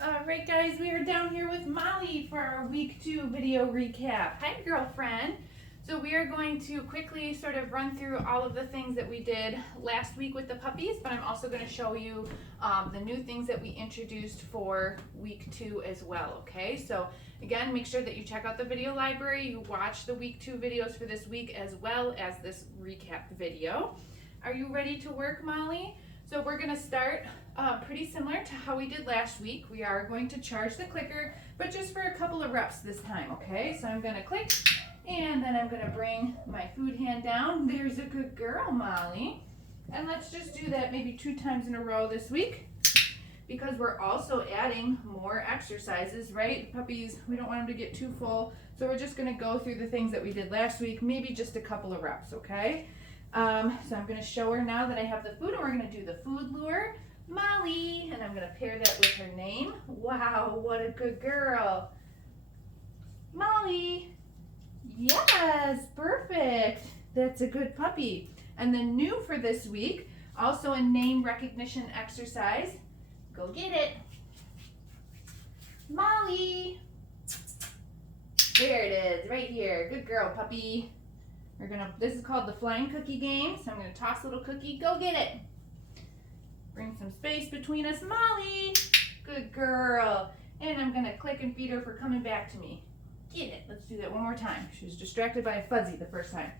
Alright guys, we are down here with Molly for our week 2 video recap. Hi girlfriend! So we are going to quickly sort of run through all of the things that we did last week with the puppies, but I'm also going to show you the new things that we introduced for week 2 as well, okay? So again, make sure that you check out the video library, you watch the week 2 videos for this week as well as this recap video. Are you ready to work, Molly? So we're going to start pretty similar to how we did last week. We are going to charge the clicker, but just for a couple of reps this time, okay? So I'm going to click, and then I'm going to bring my food hand down. There's a good girl, Molly. And let's just do that maybe 2 times in a row this week, because we're also adding more exercises, right? The puppies, we don't want them to get too full, so we're just going to go through the things that we did last week, maybe just a couple of reps, okay? So I'm going to show her now that I have the food, and we're going to do the food lure. Molly, and I'm going to pair that with her name. Wow, what a good girl. Molly. Yes, perfect. That's a good puppy. And then new for this week, also a name recognition exercise. Go get it. Molly. There it is, right here. Good girl, puppy. This is called the flying cookie game. So I'm gonna toss a little cookie. Go get it. Bring some space between us, Molly. Good girl. And I'm gonna click and feed her for coming back to me. Get it. Let's do that one more time. She was distracted by a fuzzy the first time.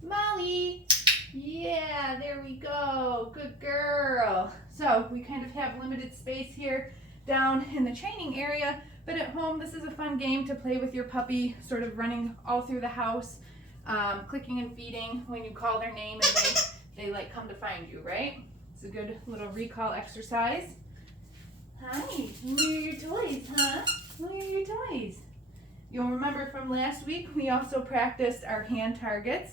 Molly. Yeah, there we go. Good girl. So we kind of have limited space here down in the training area, but at home this is a fun game to play with your puppy, sort of running all through the house. Clicking and feeding when you call their name and they like come to find you, right? It's a good little recall exercise. Hi, where are your toys, huh? Where are your toys? You'll remember from last week, we also practiced our hand targets.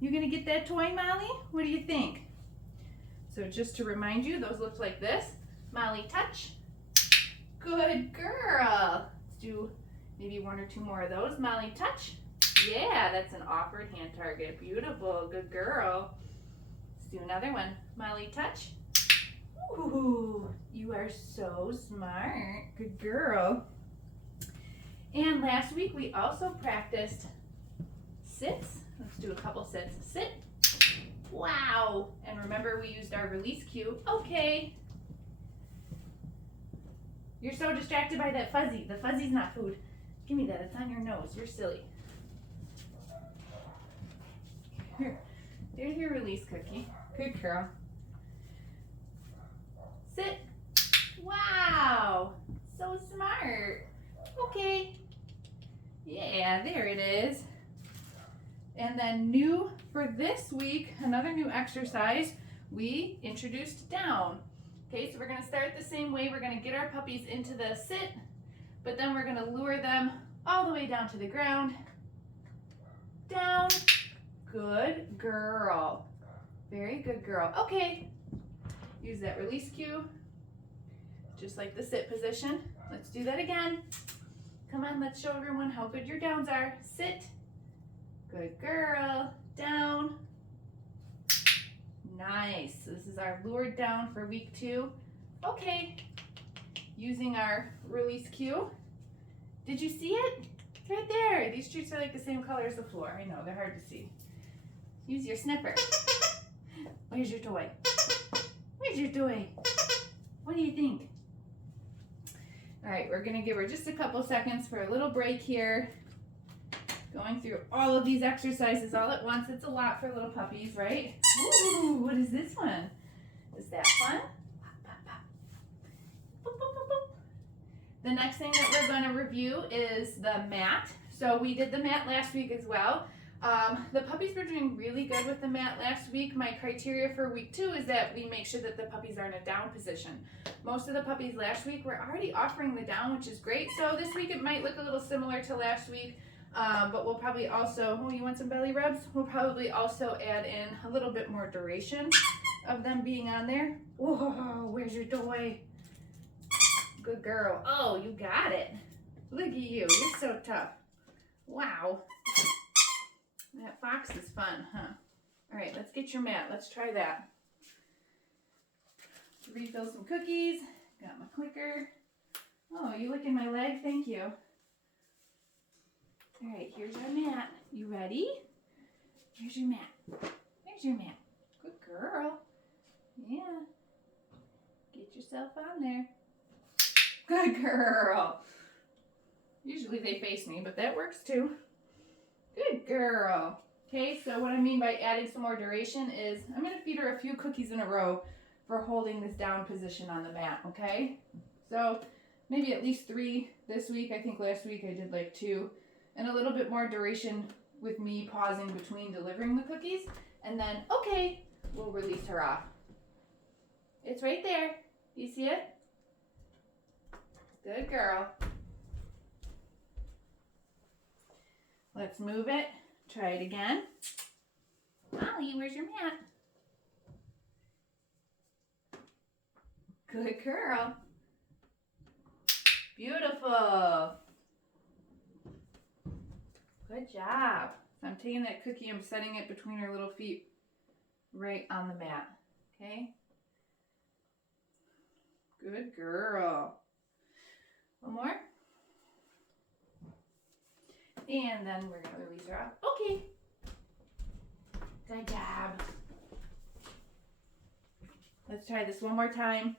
You gonna get that toy, Molly? What do you think? So just to remind you, those look like this. Molly, touch. Good girl. Let's do maybe 1 or 2 more of those. Molly, touch. Yeah, that's an awkward hand target. Beautiful, good girl. Let's do another one. Molly, touch. Ooh, you are so smart. Good girl. And last week we also practiced sits. Let's do a couple sits. Sit. Wow. And remember we used our release cue. Okay. You're so distracted by that fuzzy. The fuzzy's not food. Give me that. It's on your nose. You're silly. Here, there's your release cookie. Good girl. Sit. Wow, so smart. Okay. Yeah, there it is. And then new for this week, another new exercise, we introduced down. Okay, so we're gonna start the same way. We're gonna get our puppies into the sit, but then we're gonna lure them all the way down to the ground. Down. Good girl. Very good girl. Okay. Use that release cue. Just like the sit position. Let's do that again. Come on, let's show everyone how good your downs are. Sit. Good girl. Down. Nice. So this is our lured down for week 2. Okay. Using our release cue. Did you see it? It's right there. These treats are like the same color as the floor. I know, they're hard to see. Use your sniffer. Where's your toy? Where's your toy? What do you think? All right, we're gonna give her just a couple seconds for a little break here. Going through all of these exercises all at once. It's a lot for little puppies, right? Ooh, what is this one? Is that fun? Boop, boop, boop, boop. The next thing that we're gonna review is the mat. So we did the mat last week as well. The puppies were doing really good with the mat last week. My criteria for week 2 is that we make sure that the puppies are in a down position. Most of the puppies last week were already offering the down, which is great. So this week it might look a little similar to last week, but we'll probably also, oh, you want some belly rubs? We'll probably also add in a little bit more duration of them being on there. Whoa, where's your toy? Good girl. Oh, you got it. Look at you, you're so tough. Wow. That fox is fun, huh? All right, let's get your mat. Let's try that. Refill some cookies. Got my clicker. Oh, you licking my leg? Thank you. All right, here's our mat. You ready? Here's your mat. There's your mat. Good girl. Yeah. Get yourself on there. Good girl. Usually they face me, but that works too. Good girl. Okay, so what I mean by adding some more duration is I'm going to feed her a few cookies in a row for holding this down position on the mat, okay? So maybe at least 3 this week. I think last week I did like 2. And a little bit more duration with me pausing between delivering the cookies. And then, okay, we'll release her off. It's right there. Do you see it? Good girl. Let's move it. Try it again. Molly, where's your mat? Good girl. Beautiful. Good job. So I'm taking that cookie, I'm setting it between her little feet right on the mat. Okay? Good girl. One more. And then we're going to release her off. Okay. Good job. Let's try this one more time.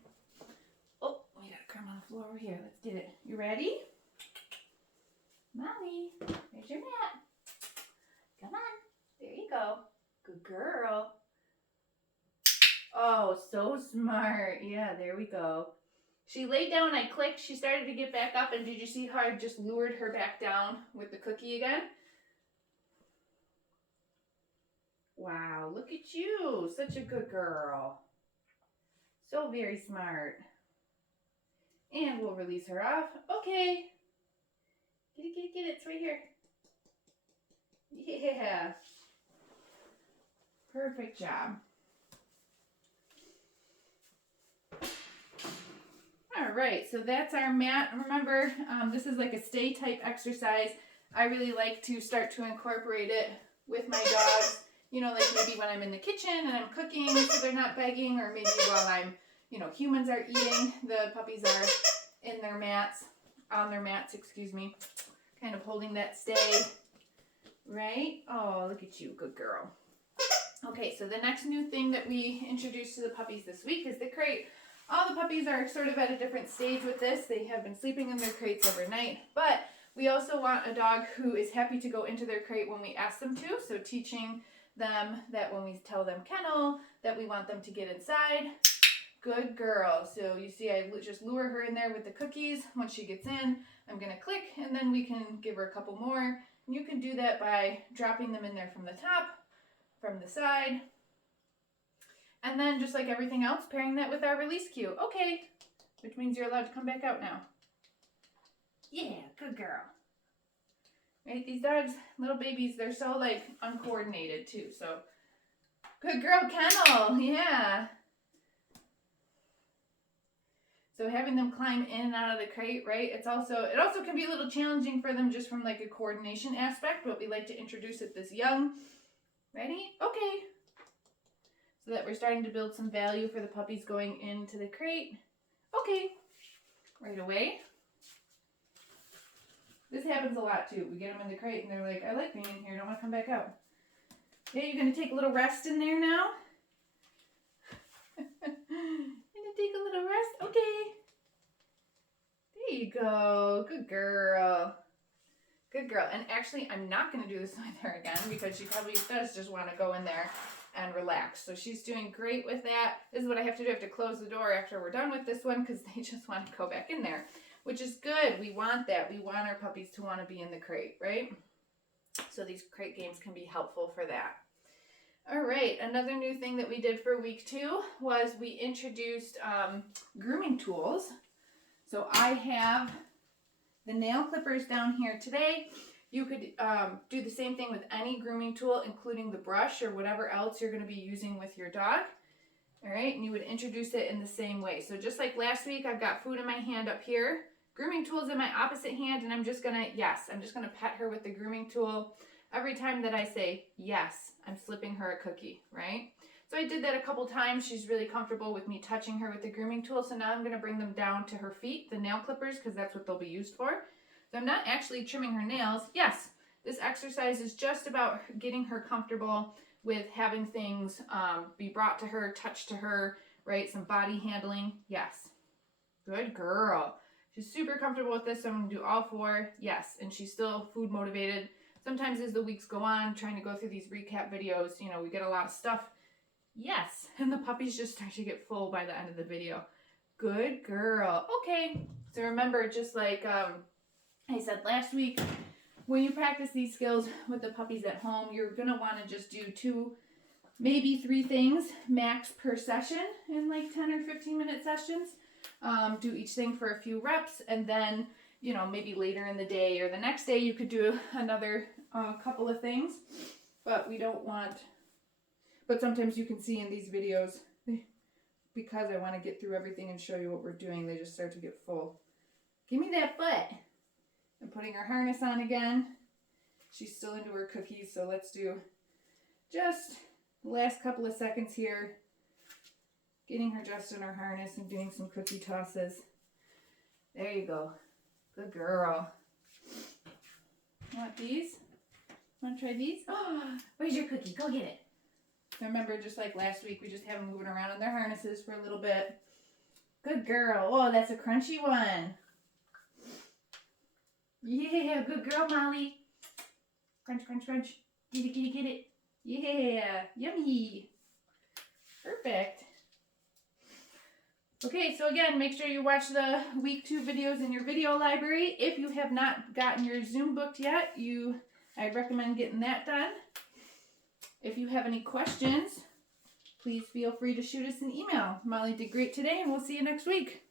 Oh, we got a crumb on the floor over here. Let's get it. You ready? Mommy, there's your mat. Come on. There you go. Good girl. Oh, so smart. Yeah, there we go. She laid down, I clicked, she started to get back up, and did you see how I just lured her back down with the cookie again? Wow, look at you. Such a good girl. So very smart. And we'll release her off. Okay. Get it, get it, get it. It's right here. Yeah. Perfect job. All right, so that's our mat. Remember, this is like a stay type exercise. I really like to start to incorporate it with my dogs. You know, like maybe when I'm in the kitchen and I'm cooking so they're not begging, or maybe while I'm, you know, humans are eating, the puppies are in their mats, on their mats, excuse me, kind of holding that stay, right? Oh, look at you, good girl. Okay, so the next new thing that we introduced to the puppies this week is the crate. All the puppies are sort of at a different stage with this. They have been sleeping in their crates overnight, but we also want a dog who is happy to go into their crate when we ask them to. So teaching them that when we tell them kennel, that we want them to get inside. Good girl. So you see I just lure her in there with the cookies. Once she gets in, I'm going to click, and then we can give her a couple more. And you can do that by dropping them in there from the top, from the side. And then just like everything else, pairing that with our release cue. Okay, which means you're allowed to come back out now. Yeah, good girl. Right, these dogs, little babies, they're so like uncoordinated too. So good girl, kennel. Yeah. So having them climb in and out of the crate, right? It also can be a little challenging for them just from like a coordination aspect, but we like to introduce it this young. Ready? Okay. So that we're starting to build some value for the puppies going into the crate. Okay. Right away. This happens a lot too. We get them in the crate and they're like, I like being in here. I don't want to come back out. Yeah, you're going to take a little rest in there now? Gonna take a little rest? Okay. There you go. Good girl. Good girl. And actually, I'm not going to do this with her again because she probably does just want to go in there and relax. So she's doing great with that. This is what I have to do. I have to close the door after we're done with this one because they just want to go back in there, which is good. We want that. We want our puppies to want to be in the crate, right? So these crate games can be helpful for that. All right, another new thing that we did for week 2 was we introduced grooming tools. So I have the nail clippers down here today. You could do the same thing with any grooming tool, including the brush or whatever else you're going to be using with your dog. All right, and you would introduce it in the same way. So just like last week, I've got food in my hand up here, grooming tools in my opposite hand, and I'm just going to pet her with the grooming tool. Every time that I say yes, I'm slipping her a cookie, right? So I did that a couple times. She's really comfortable with me touching her with the grooming tool. So now I'm going to bring them down to her feet, the nail clippers, because that's what they'll be used for. So I'm not actually trimming her nails. Yes, this exercise is just about getting her comfortable with having things be brought to her, touched to her, right? Some body handling. Yes. Good girl. She's super comfortable with this, so I'm going to do all 4. Yes, and she's still food motivated. Sometimes as the weeks go on, trying to go through these recap videos, you know, we get a lot of stuff. Yes, and the puppies just start to get full by the end of the video. Good girl. Okay, so remember, just like I said last week, when you practice these skills with the puppies at home, you're going to want to just do 2, maybe 3 things max per session in like 10 or 15 minute sessions. Do each thing for a few reps, and then, you know, maybe later in the day or the next day you could do another couple of things, but we don't want, but sometimes you can see in these videos, because I want to get through everything and show you what we're doing, they just start to get full. Give me that butt. I'm putting her harness on again. She's still into her cookies, so let's do just the last couple of seconds here. Getting her dressed in her harness and doing some cookie tosses. There you go. Good girl. You want these? Want to try these? Oh, where's your cookie? Go get it. So remember, just like last week, we just have them moving around in their harnesses for a little bit. Good girl. Oh, that's a crunchy one. Yeah, good girl, Molly. Crunch, crunch, crunch. Get it, get it, get it. Yeah, yummy. Perfect. Okay, so again, make sure you watch the week 2 videos in your video library. If you have not gotten your Zoom booked yet, I'd recommend getting that done. If you have any questions, please feel free to shoot us an email. Molly did great today, and we'll see you next week.